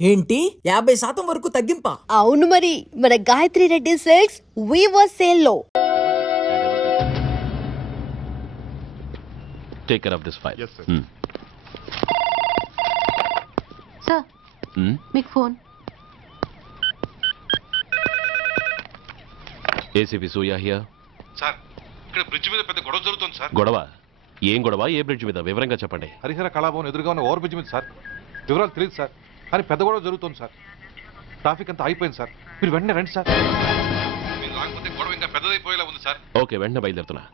ఏంటి 50% వరకు తగ్గింపా? అవును మరి, మన Gayatri Reddy silks weaver sale లో. Take care of this file. Yes, sir. Sir మీకు ఫోన్. ACP Suya here. సార్ ఇక్కడ బ్రిడ్జ్ మీద పెద్ద గొడవ జరుగుతుంది సార్. గొడవ? ఏం గొడవ? ఏ బ్రిడ్జ్ మీద? వివరంగా చెప్పండి. హరిహర కళాభవన్ ఎదురుగా ఉన్న ఓవర్ బ్రిడ్జ్ మీద సార్. వివరాలు తెలియదు సార్, కానీ పెద్ద గొడవ జరుగుతుంది సార్. ట్రాఫిక్ అంతా అయిపోయింది సార్. మీరు వెంటనే రండి సార్. మీరు రాకపోతే గొడవ ఇంకా పెద్దదైపోయేలా ఉంది సార్. ఓకే, వెంటనే బయలుదేరుతున్నా.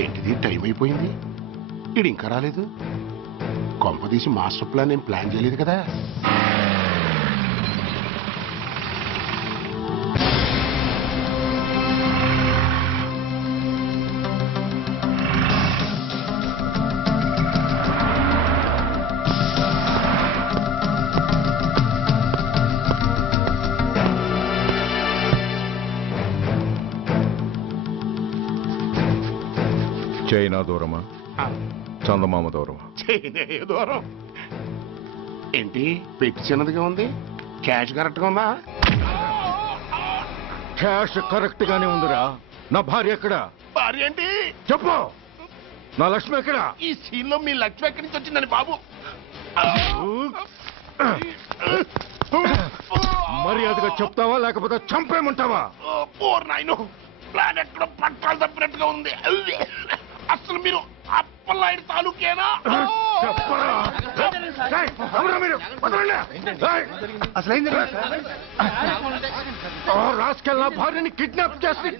ఏంటిది, టైం అయిపోయింది, ఇది ఇంకా రాలేదు. కొంపదీసి మాస్టర్ ప్లాన్ ఏం ప్లాన్ చేయలేదు కదా. చైనా దూరమా, చందమామ దూరమా? చైనా దూరం ఏంటి, పెట్టి చిన్నదిగా ఉంది, క్యాష్ కరెక్ట్ గా ఉందా? క్యాష్ కరెక్ట్ గానే ఉందిరా. నా భార్య ఎక్కడ? భార్య ఏంటి చెప్పు. నా లక్ష్మి ఎక్కడ? ఈ సీన్ లో మీ లక్ష్మి ఎక్కడి నుంచి వచ్చిందని బాబు. మర్యాదగా చెప్తావా లేకపోతే చంపేమంటావా? పోర్ నాయను, ప్లాన్ ఎక్కడో పట్టాలు తప్పినట్టుగా ఉంది. అసలు మీరు అప్పలాయుడు తాలూకేనా? చెప్పరా. ఏయ్, ఎవరా మీరు? వదలండి. ఏయ్. ఆ రాస్కెల్ నా భార్యని కిడ్నాప్ చేసి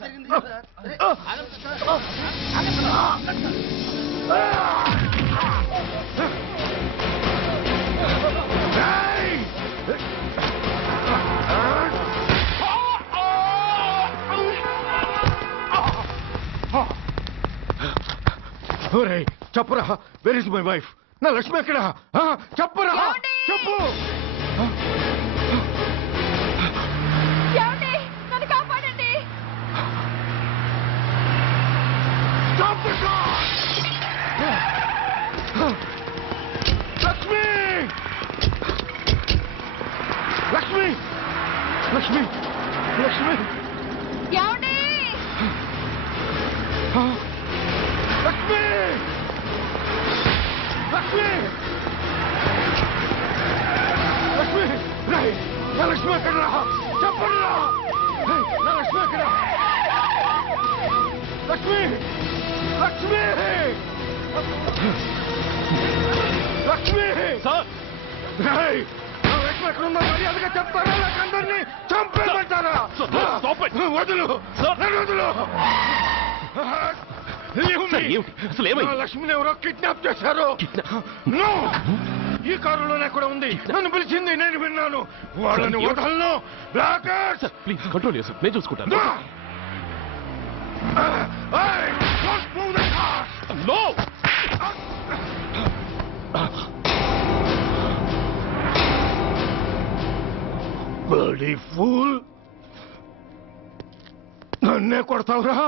ఏయ్! ఒరేయ్, చెప్పరా, వేర్ ఇస్ మై వైఫ్? నా లక్ష్మి ఎక్కడ? చెప్పరా, చెప్పు. లక్ష్మి, లక్ష్మి, లక్ష్మి, లక్ష్మి, లక్ష్మి, లక్ష్మి, లక్ష్మి, రేయ్, నా లక్ష్మి ఎక్కడ? చెప్పండి రా. రేయ్, నా లక్ష్మి ఎక్కడ? లక్ష్మి, లక్ష్మి, లక్ష్మి సార్, రేయ్, నా లక్ష్మి ఎక్కడ ఉందో మర్యాదగా చెప్తారా లేక అందరినీ చంపేమంటారా? వదులు, నన్ను వదులు. అసలు ఏమైంది? లక్ష్మిని ఎవరో కిడ్నాప్ చేశారు. నో, ఈ కారులోనే కూడా ఉంది. నన్ను పిలిచింది, నేను విన్నాను. వాళ్ళని వదలను. బ్లాకర్స్, ప్లీజ్ కంట్రోల్ చేసి నేను చూసుకుంటాను. నో, బ్లడీ ఫూల్, నన్నే కొడతావురా?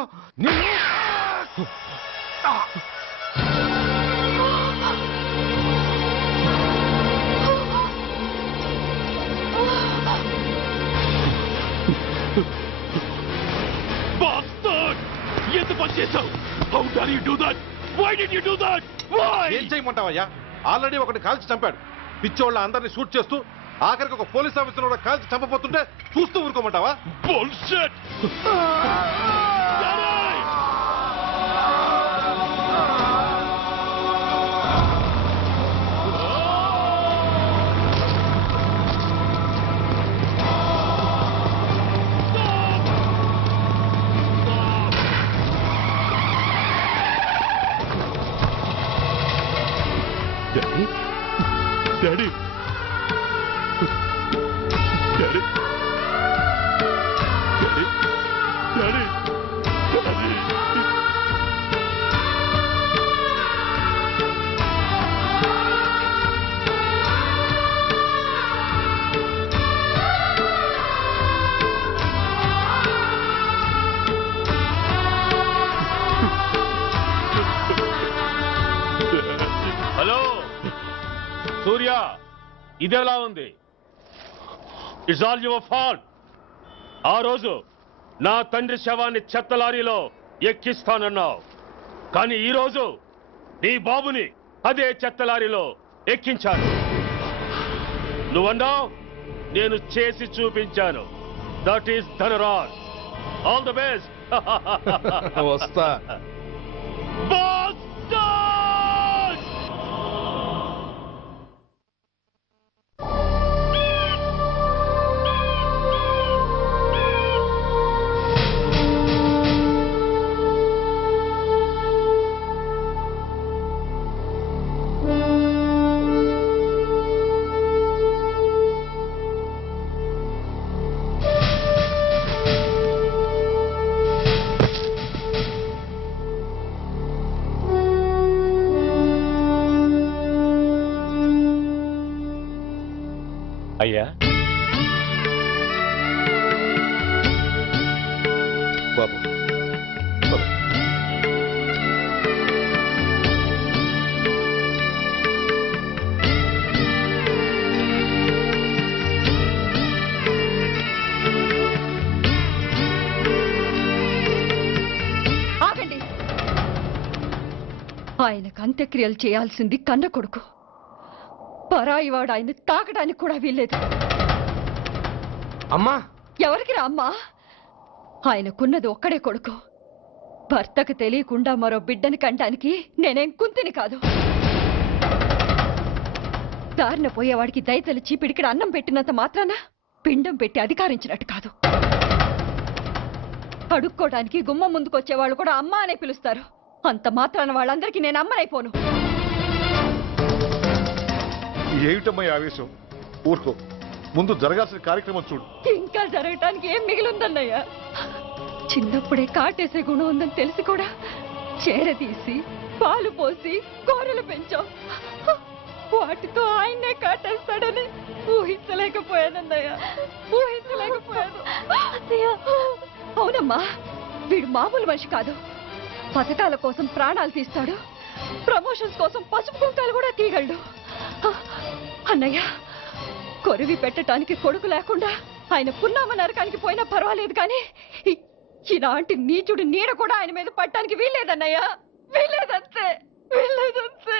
నిన్ను ఎంత పని చేశావు? How dare you do that? Why did you do that? Why? ఏం చేయమంటావయ్యా? ఆల్రెడీ ఒకటి కాల్చి చంపాడు. పిచ్చోళ్ళ అందరినీ షూట్ చేస్తూ ఆఖరికి ఒక పోలీస్ ఆఫీసర్ కూడా కాల్చి చంపబోతుంటే చూస్తూ ఊరుకోమంటావా? Bullshit! Daddy? Daddy? Daddy? Daddy? Daddy? Daddy? ఇదెలా ఉంది? It's all your fault. ఆ రోజు నా తండ్రి శవాన్ని చెత్త లారీలో ఎక్కిస్తానన్నావు, కానీ ఈ రోజు నీ బాబుని అదే చెత్త లారీలో ఎక్కించాను. నువ్వన్నావు, నేను చేసి చూపించాను. That is Dhanraj. All the best. వస్తా. అయ్యా, బాబు పద. ఆగండి. ఆయనకు అంత్యక్రియలు చేయాల్సింది కన్న కొడుకు. పరాయివాడు ఆయన తాకడానికి కూడా వీల్లేదు. అమ్మా, ఎవరికి రా అమ్మా? ఆయనకున్నది ఒక్కడే కొడుకు. భర్తకు తెలియకుండా మరో బిడ్డని కంటానికి నేనేం కుంతిని కాదు. దారిన పోయేవాడికి దయతలిచి పిడికిడ అన్నం పెట్టినంత మాత్రాన పిండం పెట్టి అధికారించినట్టు కాదు. అడుక్కోవడానికి గుమ్మం ముందుకొచ్చేవాళ్ళు కూడా అమ్మ అనే పిలుస్తారు. అంత మాత్రాన వాళ్ళందరికీ నేను అమ్మనైపోను. ఏమిటమ్మా ఈ ఆవేశం? ఊరుకో, ముందు జరగాల్సిన కార్యక్రమం చూడు. ఇంకా జరగటానికి ఏం మిగిలిందన్నయ్యా? చిన్నప్పుడే కాటేసే గుణం ఉందని తెలిసి కూడా చేరదీసి పాలు పోసి కూరలు పెంచాం. వాటితో ఆయన్నే కాటేస్తాడని ఊహించలేకపోయానన్నయ్యా, ఊహించలేకపోయాను. అవునమ్మా, వీడు మామూలు మనిషి కాదు. పథకాల కోసం ప్రాణాలు తీస్తాడు, ప్రమోషన్స్ కోసం పసుపు కుంకాలు కూడా తీయగలడు. అన్నయ్య, కొరివి పెట్టడానికి కొడుకు లేకుండా ఆయన పున్నామ నరకానికి పోయినా పర్వాలేదు, కానీ ఇలాంటి నీచుడు నీడ కూడా ఆయన మీద పట్టడానికి వీల్లేదన్నయ్య, వీల్లేదంతే, వీల్లేదంతే.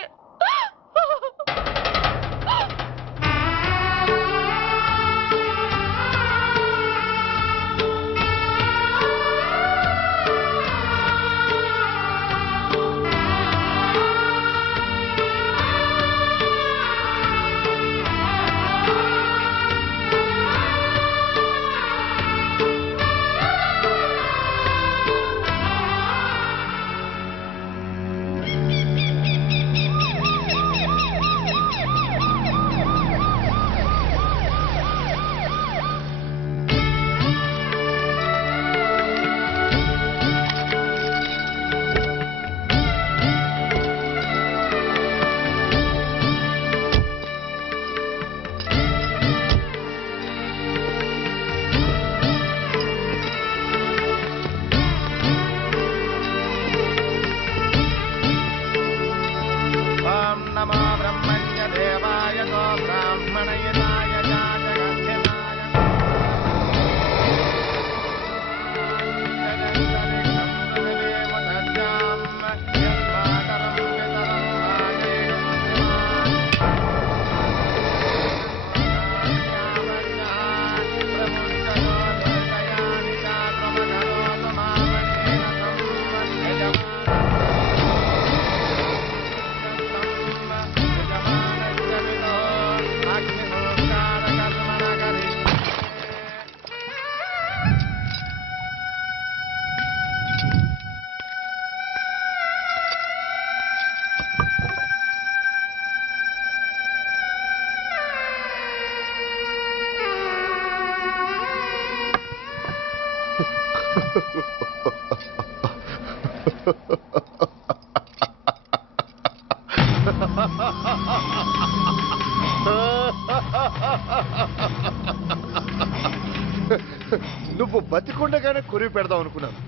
నువ్వు బతికుండగానే కొరివి పెడదాం అనుకున్నాను,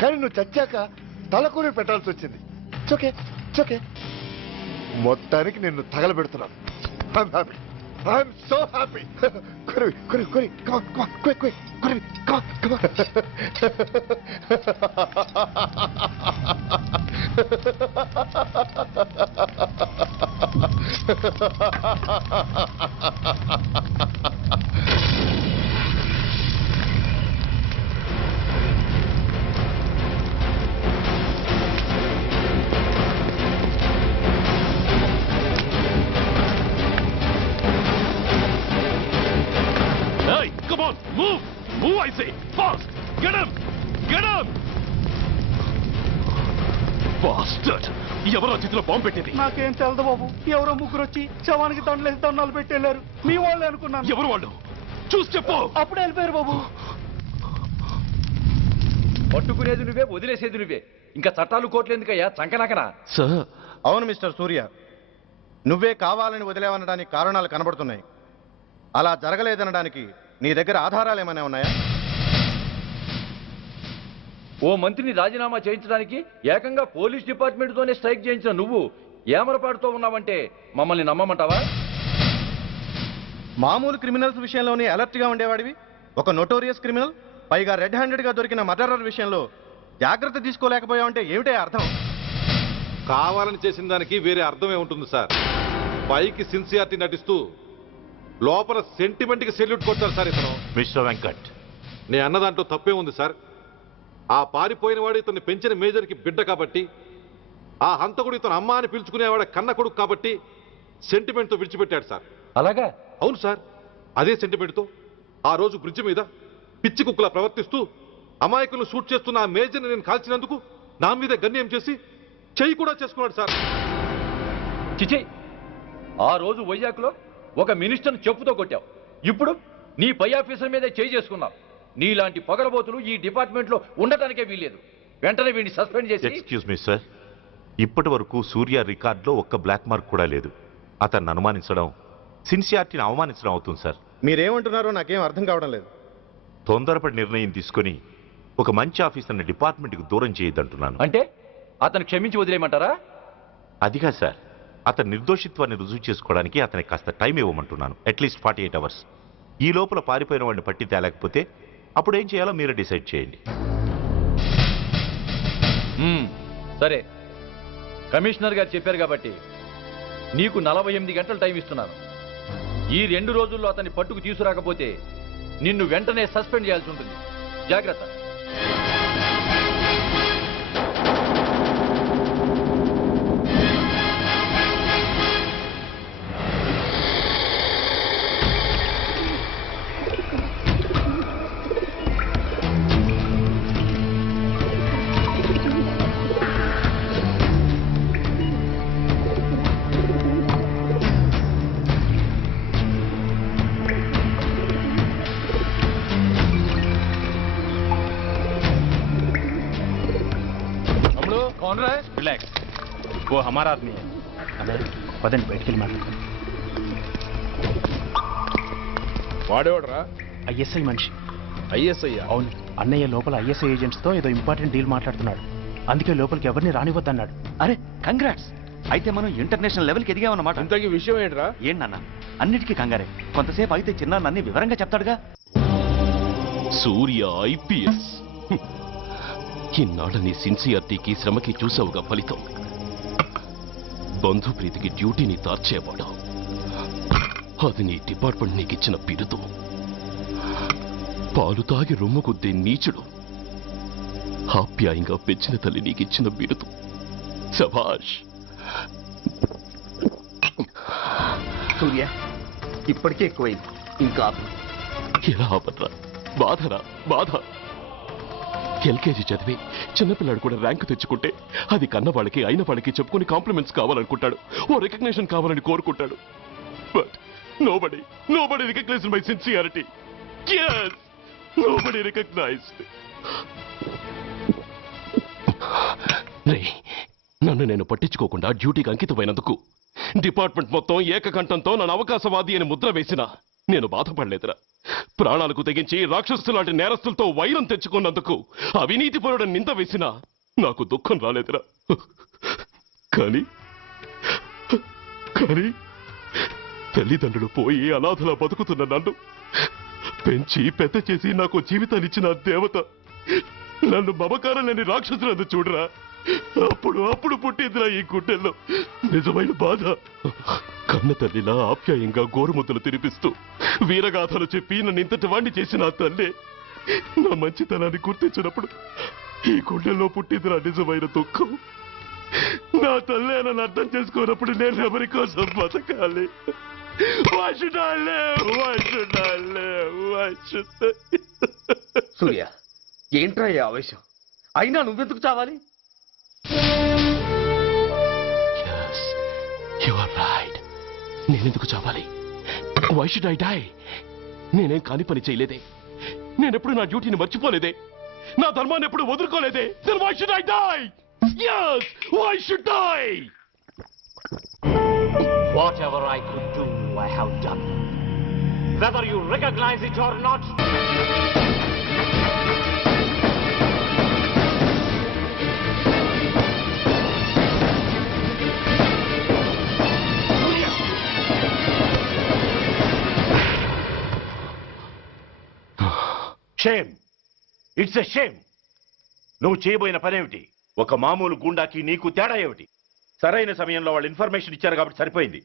కానీ నువ్వు చచ్చాక తల కొరివి పెట్టాల్సి వచ్చింది. చోకే చోకే, మొత్తానికి నిన్ను తగలబెడుతున్నాను. I'm so happy. కురివి కురివి కురివి కమ్ కమ్ క్విక్ క్విక్ కురివి come come. Hey, come on, move! Move, I say! Fast! Get him! Get him! Bastard! ఎవరో చేతిలో బాంబు పెట్టింది? నాకేం తెలదు బాబు. ఎవరో ముగ్గురు వచ్చి శవానికి దండలు పెట్టేళ్లారు. మీ వాళ్ళే అనుకున్నాను. ఎవరు వాళ్ళు? చూసి చెప్పు! అప్పుడే వెళ్ళిపోయారు బాబు. పట్టుకునేది నువ్వే, వదిలేసేది నువ్వే. ఇంకా చట్టాలు కోర్టులు ఎందుకయ్యా చంకనాకనా? సార్, అవును మిస్టర్ సూర్య, నువ్వే కావాలని వదిలేవనడానికి కారణాలు కనబడుతున్నాయి. అలా జరగలేదనడానికి నీ దగ్గర ఆధారాలు ఏమైనా ఉన్నాయా? ఓ మంత్రిని రాజీనామా చేయించడానికి ఏకంగా పోలీస్ డిపార్ట్మెంట్తోనే స్ట్రైక్ చేయించిన నువ్వు ఏమరపాటుతో ఉన్నావంటే మమ్మల్ని నమ్మమంటావా? మామూలు క్రిమినల్స్ విషయంలోనే అలర్ట్గా ఉండేవాడివి, ఒక నోటోరియస్ క్రిమినల్, పైగా రెడ్ హ్యాండెడ్గా దొరికిన మర్డరర్ విషయంలో జాగ్రత్త తీసుకోలేకపోయావంటే ఏమిటే అర్థం? కావాలని చేసిన దానికి వేరే అర్థమే ఉంటుంది సార్. పైకి సిన్సియారిటీ నటిస్తూ లోపల సెంటిమెంట్కి సెల్యూట్ కొట్టారు సార్ ఇతను. మిస్టర్ వెంకట్, నేను అన్న దాంట్లో తప్పే ఉంది సార్. ఆ పారిపోయిన వాడు ఇతన్ని పెంచిన మేజర్కి బిడ్డ కాబట్టి, ఆ హంతకుడు ఇతను అమ్మ అని పిలుచుకునేవాడు కన్న కొడుకు కాబట్టి సెంటిమెంట్తో విడిచిపెట్టాడు సార్. అలాగా? అవును సార్, అదే సెంటిమెంట్తో ఆ రోజు బ్రిడ్జ్ మీద పిచ్చి కుక్కలా ప్రవర్తిస్తూ అమాయకులను షూట్ చేస్తున్న ఆ మేజర్ని నేను కాల్చినందుకు నా మీద గన్యం చేసి చెయ్యి కూడా చేసుకున్నాడు సార్. చిచి, ఆ రోజు వైజాగ్లో ఒక మినిస్టర్ని చెప్పుతో కొట్టావు. ఇప్పుడు నీ పై ఆఫీసర్ మీదే చేయి చేసుకున్నావు. నీలాంటి పొగరబోతులు ఈ డిపార్ట్మెంట్లో ఉండటానికే వీల్లేదు. వెంటనే వీడిని సస్పెండ్ చేసి. ఎక్స్క్యూజ్ మీ సార్, ఇప్పటి వరకు సూర్య రికార్డులో ఒక్క బ్లాక్ మార్క్ కూడా లేదు. అతన్ని అనుమానించడం సిన్సియారిటీని అవమానించడం అవుతుంది సార్. మీరేమంటున్నారో నాకేం అర్థం కావడం లేదు. తొందరపడి నిర్ణయం తీసుకొని ఒక మంచి ఆఫీసర్ని డిపార్ట్మెంట్కి దూరం చేయొద్దంటున్నాను. అంటే అతను క్షమించి వదిలేయమంటారా? అదిగా సార్, అతని నిర్దోషిత్వాన్ని రుజువు చేసుకోవడానికి అతనికి కాస్త టైం ఇవ్వమంటున్నాను. At least 48 hours. ఈ లోపల పారిపోయిన వాడిని పట్టి తేలేకపోతే అప్పుడు ఏం చేయాలో మీరే డిసైడ్ చేయండి. సరే, కమిషనర్ గారు చెప్పారు కాబట్టి నీకు 48 గంటలు టైం ఇస్తున్నాను. ఈ 2 రోజుల్లో అతన్ని పట్టుకు తీసుకురాకపోతే నిన్ను వెంటనే సస్పెండ్ చేయాల్సి ఉంటుంది. జాగ్రత్త. రిలాక్స్, ఓ హమారా ఆద్మీ హై. అదే పదండి బయటికి వెళ్ళి మాట్లాడుతాం. వాడేవాడరా? ఐఎస్ఐ మనిషి. ఐఎస్ఐ? అవును, అన్నయ్య లోపల ఐఎస్ఐ ఏజెంట్స్తో ఏదో ఇంపార్టెంట్ డీల్ మాట్లాడుతున్నాడు. అందుకే లోపలికి ఎవరిని రానివద్దన్నాడు. అరే కంగ్రాట్స్, అయితే మనం ఇంటర్నేషనల్ లెవెల్కి ఎదిగామన్నమాట. ఇంతకీ విషయం ఏంట్రా? ఏంటన్నా అన్నిటికీ కంగారే. కొంతసేపు అయితే చిన్న అన్ని వివరంగా చెప్తాడుగా. సూర్య ఐపీఎస్. ఇన్నాళ్ళ నీ సిన్సియారిటీకి శ్రమకి చూసావుగా ఫలితం. బంధుప్రీతికి డ్యూటీని తార్చేవాడు. అది నీ డిపార్ట్మెంట్ నీకిచ్చిన బిరుదు. పాలు తాగి రొమ్ము కొద్దే నీచుడు ఆప్యాయంగా పెంచిన తల్లి నీకిచ్చిన బిరుదు. శభాష్. సూర్య, ఇప్పటికే ఎక్కువైంది, ఇంకా ఎలా ఆపట్రా? బాధరా బాధ. ఎల్కేజీ చదివి చిన్నపిల్లాడు కూడా ర్యాంకు తెచ్చుకుంటే అది కన్నవాళ్ళకి అయిన వాళ్ళకి చెప్పుకుని కాంప్లిమెంట్స్ కావాలనుకుంటాడు, ఓ రికగ్నిషన్ కావాలని కోరుకుంటాడు. But nobody recognized my sincerity. Yes, nobody recognized. నన్ను నేను పట్టించుకోకుండా డ్యూటీకి అంకితమైనందుకు డిపార్ట్మెంట్ మొత్తం ఏకకంఠంతో నన్ను అవకాశవాది అని ముద్ర వేసినా నేను బాధపడలేదురా. ప్రాణాలకు తెగించి రాక్షసు లాంటి నేరస్తులతో వైరం తెచ్చుకున్నందుకు అవినీతిపరుడని నింద వేసినా నాకు దుఃఖం రాలేదురా. కానీ తల్లిదండ్రులు పోయి అనాథలా బతుకుతున్న నన్ను పెంచి పెద్ద చేసి నాకు జీవితాన్నిచ్చిన దేవత నన్ను మమకారం లేని రాక్షసులందు చూడరా. అప్పుడు పుట్టిందిరా ఈ గుడ్డెల్లో నిజమైన బాధ. కన్న తల్లిలా ఆప్యాయంగా గోరుముద్దలు తినిపిస్తూ వీరగాథలు చెప్పి నన్ను ఇంతటి వాణ్ణి చేసిన ఆ తల్లి నా మంచితనాన్ని గుర్తించినప్పుడు ఈ గుడ్డెల్లో పుట్టిందిరా నిజమైన దుఃఖం. నా తల్లి నన్ను అర్థం చేసుకోనప్పుడు నేను ఎవరి కోసం బతకాలి? సూర్య, ఏంట్రా ఈ ఆవేశం? అయినా నువ్వెందుకు చావాలి? నేనెందుకు చావాలి? Why should I die? నేనేం కాని పని చేయలేదే, నేనెప్పుడు నా డ్యూటీని మర్చిపోలేదే, నా ధర్మాన్ని ఎప్పుడు వదులుకోలేదే. Then why should I die? Yes, why should I? Whatever I could do, I have done. Whether you recognize it or not. Shame, it's a shame. నువ్వు చేయబోయిన పనేమిటి? ఒక మామూలు గుండాకి నీకు తేడా ఏమిటి? సరైన సమయంలో వాళ్ళు ఇన్ఫర్మేషన్ ఇచ్చారు కాబట్టి సరిపోయింది.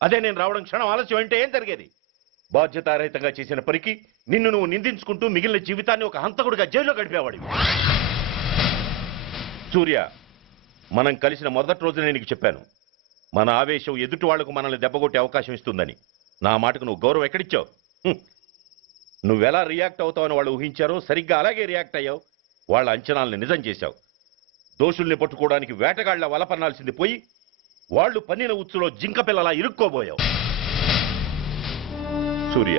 అదే నేను రావడం క్షణం ఆలస్యం అంటే ఏం జరిగేది? బాధ్యతారహితంగా చేసిన పనికి నిన్ను నువ్వు నిందించుకుంటూ మిగిలిన జీవితాన్ని ఒక హంతకుడిగా జైల్లో గడిపేవాడివి. సూర్య, మనం కలిసిన మొదటి రోజునే నీకు చెప్పాను, మన ఆవేశం ఎదుటి వాళ్లకు మనల్ని దెబ్బగొట్టే అవకాశం ఇస్తుందని. నా మాటకు నువ్వు గౌరవం ఎక్కడిచ్చావు? నువ్వెలా రియాక్ట్ అవుతావని వాళ్ళు ఊహించారో సరిగ్గా అలాగే రియాక్ట్ అయ్యావు. వాళ్ళ అంచనాల్ని నిజం చేశావు. దోషుల్ని పట్టుకోవడానికి వేటగాళ్ల వలపన్నాల్సింది పోయి వాళ్ళు పన్నిన ఉచ్చులో జింక పిల్లలా ఇరుక్కోబోయావు. సూర్య,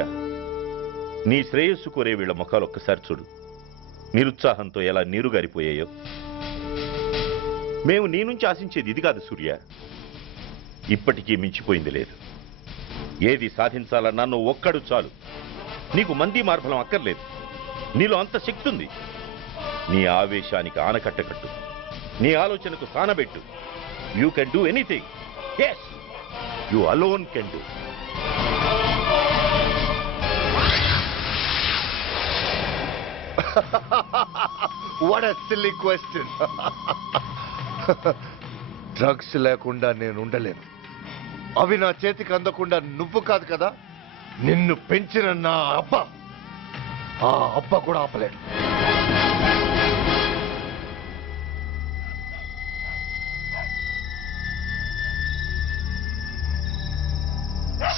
నీ శ్రేయస్సు కోరే వీళ్ళ ముఖాలు ఒక్కసారి చూడు. నిరుత్సాహంతో ఎలా నీరుగారిపోయాయో. మేము నీ నుంచి ఆశించేది ఇది కాదు సూర్య. ఇప్పటికీ మించిపోయింది లేదు. ఏది సాధించాలన్నా నువ్వు ఒక్కడు చాలు. నీకు మంది మార్బలం అక్కర్లేదు. నీలో అంత శక్తి ఉంది. నీ ఆవేశానికి ఆనకట్ట కట్టు, నీ ఆలోచనకు సానబెట్టు. You can do anything. Yes, you alone can do. What a silly question. Drugs లేకుండా నేను ఉండలేను. అవి నా చేతికి అందకుండా నువ్వు కాదు కదా, నిన్ను పెంచిన నా అబ్బ, ఆ అబ్బ కూడా ఆపలేడు.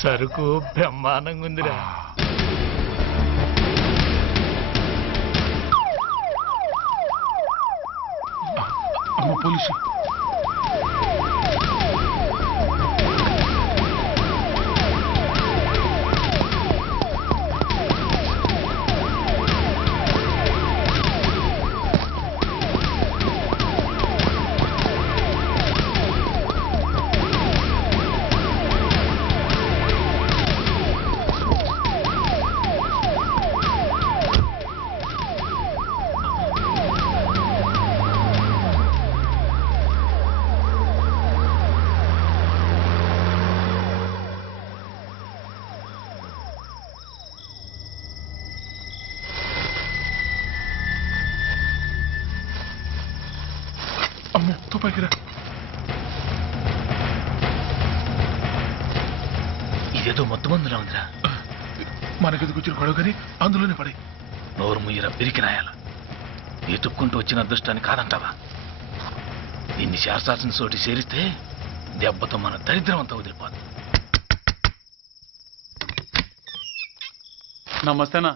సరుకు బ్రహ్మాండంగా ఉందిరా. పోలీసు ఇదేదో మొత్తం మందులా ఉందిరా. మనకెందుకు వచ్చిన గొడవ కానీ అందులోనే పడి నోరు ముయ్యరా పిరికినాయాల. ఎత్తుక్కుంటూ వచ్చిన అదృష్టాన్ని కాదంటావా? దీన్ని శాస్త్రాసిన చోటి చేరిస్తే దెబ్బతో మన దరిద్రం అంతా వదిలిపోదు. నమస్తేనా.